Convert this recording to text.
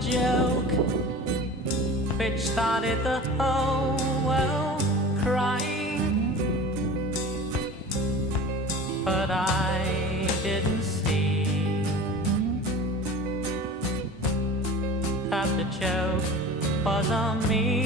joke which started the whole world crying, but I didn't see that the joke was on me.